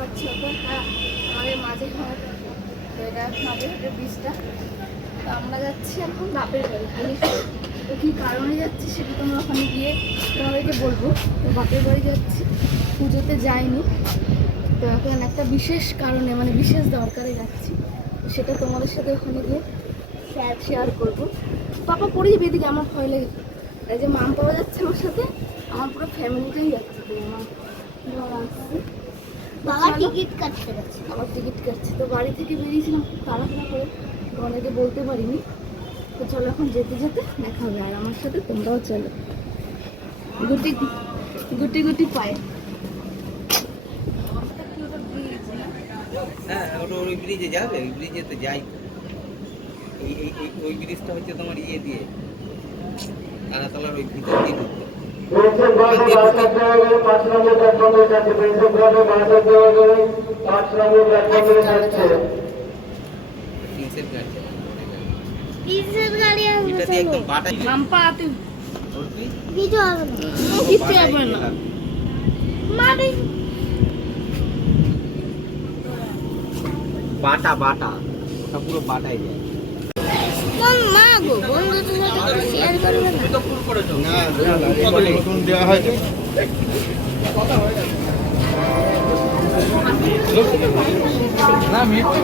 পাচ্ছি ওকে। হ্যাঁ, আমাদের মাঝে ঘাট, তো এটা মাঝে ঘাটের বীজটা। তো আমরা যাচ্ছি এখন বাপের বাড়ি খালি। তো কী কারণে যাচ্ছি সেটা তোমরা ওখানে গিয়ে তোমাদেরকে বলবো। তো বাপের বাড়ি যাচ্ছি, পুজোতে যাইনি, তো এখন একটা বিশেষ কারণে মানে বিশেষ দরকারে যাচ্ছি, সেটা তোমাদের সাথে ওখানে গিয়ে শেয়ার করবো। পাপা পড়ে যাবে এদিকে, আমার ভয় লাগে। এই যে মাম পাওয়া যাচ্ছে আমার সাথে, আমার পুরো ফ্যামিলিটাই যাচ্ছে। তো আমার আসছে, বাবা টিকিট কাটতে যাচ্ছে, আবার টিকিট কাটছে। তো বাড়ি থেকে বেরিয়েছিলাম খুব তাড়াহুড়ো করে, তো অনেকে বলতে পারিনি। তো চলো এখন যেতে যেতে দেখা হবে, আর আমার সাথে তোমরাও চলো। গুটি গুটি গুটি পায়ে। হ্যাঁ, ওই ব্রিজে যাবে, ওই ব্রিজে তো যাই। ওই ব্রিজটা হচ্ছে তোমার ইয়ে দিয়ে তারাতলার ওই ভিতর দিয়ে ঢুকতে। একদম বাটা বাটা বাটা ওটা পুরো বাটাই যায়। মা গো, বন্ধুদের সাথে শেয়ার করবে না? তুমি তো পুরো করেছো না, নতুন দেওয়া হয়েছে। না মিষ্টি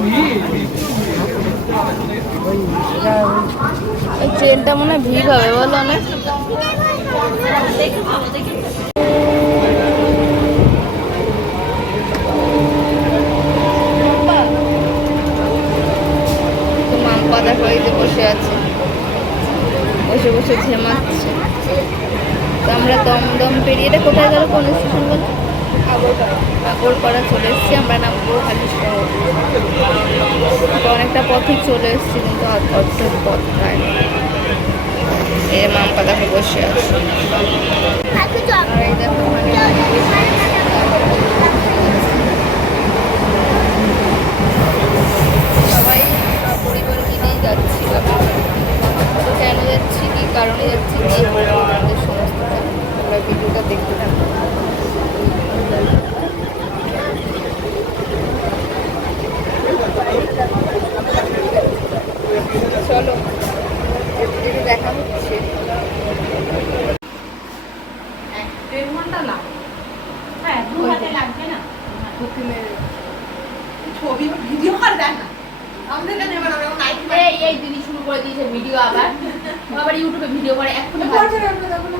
এই ট্রেনটা মনে হয় ভিড় হবে, বলো অনেক। মাম্পা দেখো এই যে বসে আছে, বসে বসে ঝেমাচ্ছে। তো আমরা দমদম পেরিয়ে, এটা কোথায় গেল, কোন স্টেশন বলো? আগরপাড়া চলে এসেছি আমরা, নামবো হালি শহর। তো অনেকটা পথই চলে এসেছি, কিন্তু অর্ধেক পথ প্রায়। এই যে মাম্পা দেখো বসে আছে, আর এই দেখো সবাই পরিবার মিলেই যাচ্ছি। তো কেন যাচ্ছি, কি কারণে যাচ্ছি, আমাদের সমস্ত আমরা ভিডিওটা দেখতে থাকবো। চলো দেখা হচ্ছে। 1-1.5 ঘন্টা লাগবে। হ্যাঁ, 2 ঘন্টা লাগবে না। ছবি ভিডিও কর দেখ না। আমাদের কাছে এবার আমরা নাইট এই দিদি শুরু করে দিয়েছে ভিডিও, আবার ইউটিউবে ভিডিও করে এখন করছে আমরা দেখো না।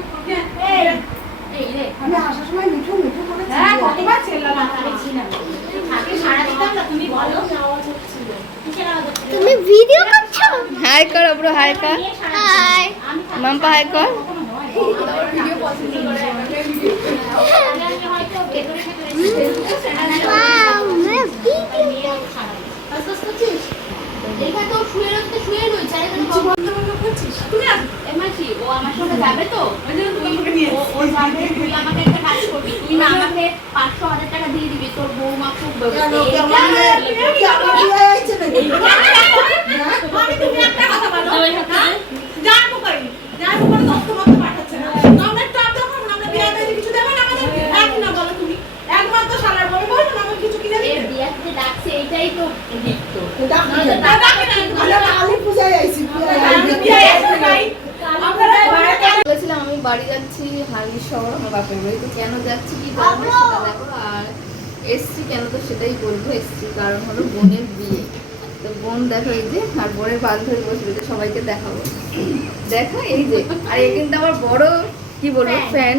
এই রে আমি আসার সময় মিঠু মিঠু করে হ্যাঁ কতবার চেল্লালাম আমি ছিলাম। আগে সারা দিতাম না, তুমি বলো আওয়াজ হচ্ছিল। তুমি ভিডিও করছো? হাই কর ব্রো, হাই কর। হাই মাম্পা, হাই কর। ভিডিও পছন্দ করে আমাকে ভিডিও হয়তো ভেতরে ওয়াও মে ভিডিও এখানে তো শুয়ে রয়েছে, এখানে বন্ধ করছিস তুমি। এমআইসি ও আমার সাথে যাবে, তো ও যাবে। তুই আমাকে একটা কাজ করবি, তুই না আমাকে 500,000 টাকা দিয়ে দিবি, তোর বৌমা খুব তুমি একটা কথা বলো, জানবো কই জানবো কোনো তথ্য মতো পাঠাচ্ছে না। আমরা টপ যখন আমরা বিয়ে দেই কিছু দেব না আমাদের, এক না বলো তুমি একমাত্র শালার বই বল না আমাকে কিছু কিনে দিবে। এই বিয়াতে ডাকছে, এটাই তো গিফট। তো ডাকে না আমরা আলি পূজায় আইছি, বিয়ে আসবে ভাই। বলেছিলাম আমি বাড়ি যাচ্ছি হালি শহর, আমার বাপের বাড়ি। তো কেন যাচ্ছি, কি কারণে সেটা দেখো। আর এসছি কেন, তো সেটাই বলবো। এসছি কারণ হলো বোনের বিয়ে। তো বোন দেখো এই যে, আর বোনের বান্ধবী বসবে, যে সবাইকে দেখাবো। দেখো এই যে, আর এই কিন্তু আমার বড় কি বলবো ফ্যান।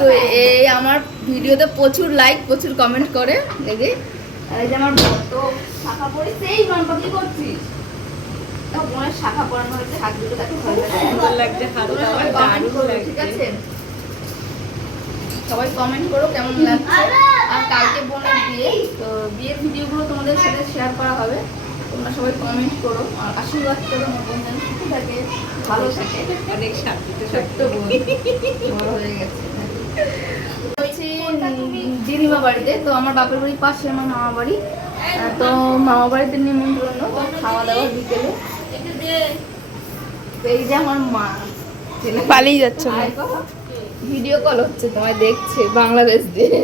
তো এই আমার ভিডিওতে প্রচুর লাইক, প্রচুর কমেন্ট করে। এই যে, আর এই যে আমার বড় শাখা পড়ে, সেই গণপতি করছিস। তো বোনের শাখা পরানো হয়েছে, হাত দুটো দেখো ভালো লাগছে, ঠিক আছে? সবাই কমেন্ট করো কেমন লাগছে। আর কালকে বোনের বিয়ে, তো বিয়ের ভিডিওগুলো তোমাদের সাথে শেয়ার করা হবে। তোমরা সবাই কমেন্ট করো আর আশীর্বাদ করো, আমার বোন যেন সুখে থাকে, ভালো থাকে। অনেক ছোট্ট বোন, বড় হয়ে গেছে। দিদিমা বাড়িতে, তো আমার বাপের বাড়ির পাশে আমার মামা বাড়ি। তো মামা বাড়িতে নিমন্ত্রণ, তো খাওয়া দাওয়া বিকেলে। এই যে আমার মা পালিয়ে যাচ্ছে, ভিডিও কল হচ্ছে, তোমায় দেখছে বাংলাদেশ দিয়ে।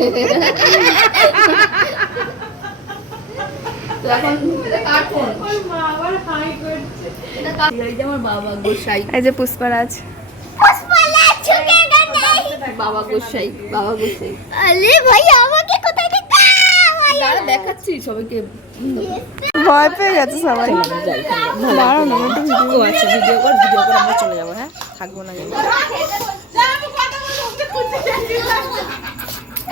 তো এখন এটা কার ফোন? ওর মা আবার হাই করছে। এটা কার? এই যে আমার বাবা গোসাই, এই যে পুষ্পারাজ। বাবা গোসাই, বাবা গোসাই। আরে ভাই আমাকে কোথায় দেখা? দাঁড়া দেখাচ্ছি সবাইকে। ভয় পেয়ে গেছে সবাই। দাঁড়াও না, একটু ভিডিও আচ্ছা ভিডিও কর, ভিডিও করে আমরা চলে যাবো। হ্যাঁ থাকবো না কিন্তু। যা আমি কথা বলবো ওকে খুঁজতে যাচ্ছি।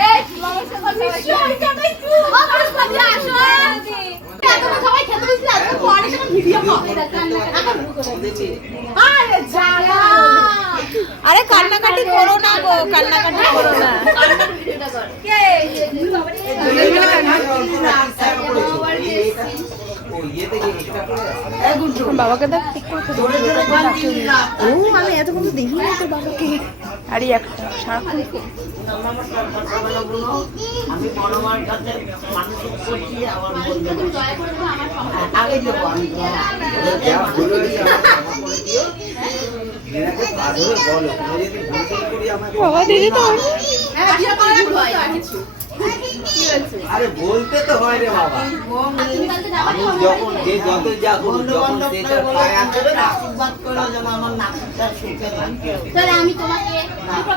এই মামার সাথে কথা বলছি। সবাই খেতে বসলে আজকে পরে যখন ভিডিও হবে আরে জ্বালা। আরে কান্নাকাটি করো না গো, কান্নাকাটি করো না। ভিডিওটা কর। ও ইয়েতে গিয়ে এটা করে বাবাকে দেখ ঠিক করে ও আমি এতক্ষণ তো দেখিনি তোর বাবাকে। আরে একটা সারাক্ষণ আমি বড় মার কাছে মানসিক করছি আমার বলবে আগে যাবো আমি যা বলে আমার করে দিও মেয়েকে কাজ হলে বলো তুমি যদি ভুল করি আমাকে বাবা দিদি তো আরে বলতে তো হয় রে বাবা আমি যখন যে যত যা করুন যখন সে তার পায়ে আসবে না আশীর্বাদ করে যেন আমার নাকটা সুখে থাকে তাহলে আমি তোমাকে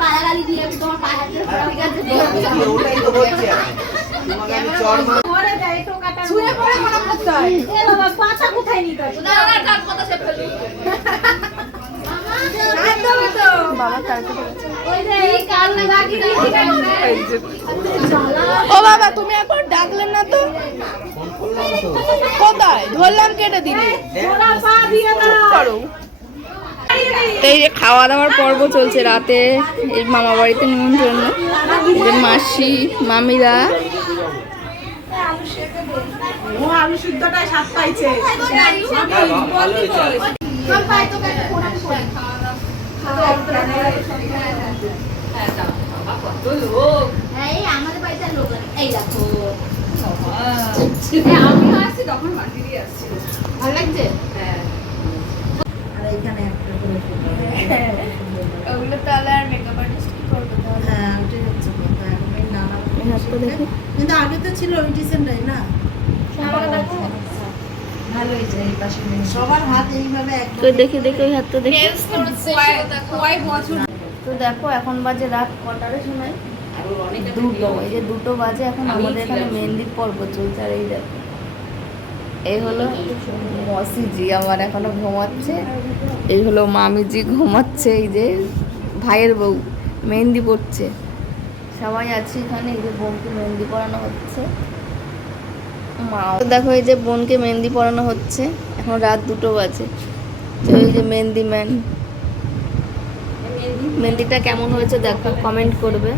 গালাগালি দিয়ে আমি তোমার পায়ে হাত ধরে ঠিক আছে ওটাই তো হচ্ছে এখন। তোমাকে আমি চড় মার ঘরে যাই টোকাটা শুয়ে পড়ে মনে করতে হয়। এ বাবা পাছা কোথায় নিতে হবে? না না কার কথা সে ফেলবি একদম তো বাবা তারপরে ওই যে এই কাল লাগিয়ে দিয়েছি ও বাবা তুমি একবার ডাকলেন না তো? কোথায় ধরলাম কেটে দিলে ওরা পা দিয়ে দাও। করো। এই যে খাওয়া দাওয়ার পর্ব চলছে রাতে, এই মামা বাড়িতে নিমন্ত্রণ, এই যে মাসি মামিরা। ও আলু সিদ্ধটাই স্বাদ পাইছে। ভালো হয়েছে তোর পায়ে তো একটা ফোন আমি করে হ্যাঁ এই আমাদের বাড়িতে লোক আছে। এই দেখো আমি আসছি তখন মাটিরই আসছি ভালো লাগছে আর এখানে একটা করে ওগুলো তাহলে আর মেকআপ আর্টিস্ট কি করবে তাহলে? হ্যাঁ ওটাই হচ্ছে কথা এখন এই নানা এই হাতটা দেখো। কিন্তু আগে তো ছিল ওই ডিজাইনটাই না আমাকে দেখো ভালো হয়েছে এই পাশে সবার হাত এইভাবে একদম তো দেখি দেখি ওই হাতটা দেখি। কয় বছর তো দেখো এখন বাজে রাত কটার সময়? দুটো। এই যে দুটো বাজে এখন আমাদের এখানে মেহেন্দির পর্ব চলছে। আর এই দেখো এই হলো মসিজি আমার এখনো ঘুমাচ্ছে, এই হলো মামিজি ঘুমাচ্ছে, এই যে ভাইয়ের বউ মেহেন্দি পড়ছে, সবাই আছে এখানে। এই যে বোনকে মেহেন্দি পরানো হচ্ছে। মা দেখো এই যে বোনকে মেহেন্দি পরানো হচ্ছে, এখন রাত দুটো বাজে। তো এই যে মেহেন্দি ম্যান, মেহেন্দিটা কেমন হয়েছে দেখো, কমেন্ট করবে।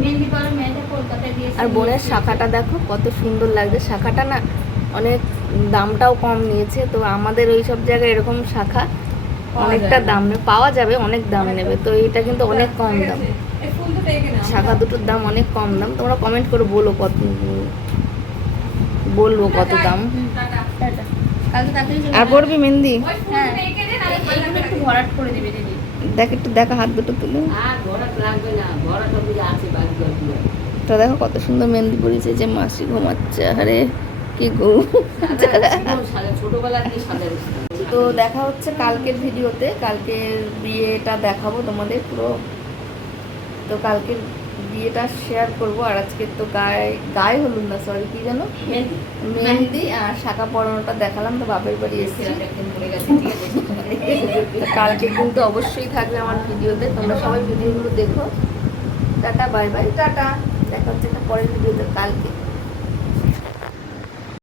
মেহেন্দি পরে মেয়েটা কলকাতায় দিয়েছে আর বোনের শাখাটা দেখো কত সুন্দর লাগছে। শাখাটা না অনেক দামটাও কম নিয়েছে। তো আমাদের ওই সব জায়গায় এরকম শাখা অনেকটা দাম নেবে, পাওয়া যাবে অনেক দাম নেবে। তো এটা কিন্তু অনেক কম দাম, এই ফুল দুটো এখানে শাখা দুটোর দাম অনেক কম দাম। তোমরা কমেন্ট করে বলো কত, বলবো কত দাম। কালকে তাড়াতাড়ি চলে আর পড়বি মেহেন্দি? হ্যাঁ এইগুলো একটু ভরাট করে দিবে দিদি দেখ একটু দেখা, হাত দুটো তুলে। আর ঘোড়া লাগবে না ঘোড়া সব আছে বাকি গল্প তো দেখো কত সুন্দর মেহেন্দি পড়েছে। যে মাসি ঘুমাচ্ছে, আরে কি গো। ছোটবেলা দিয়ে সাজা তো দেখা হচ্ছে কালকের ভিডিওতে, কালকের বিয়েটা দেখাবো তোমাদের পুরো। তো কালকের বিয়েটা শেয়ার করব। আর আজকে তো গায়ে হলুদ না, সরি কি যেন মেহেন্দি আর শাখা পরানোটা দেখালাম। তো বাপের বাড়ি এসেছি। তো কালকে কিন্তু অবশ্যই থাকবে আমার ভিডিওতে, তোমরা সবাই ভিডিওগুলো দেখো। টাটা বাই বাই, টাটা, দেখা হচ্ছে একটা পরের ভিডিওতে কালকে।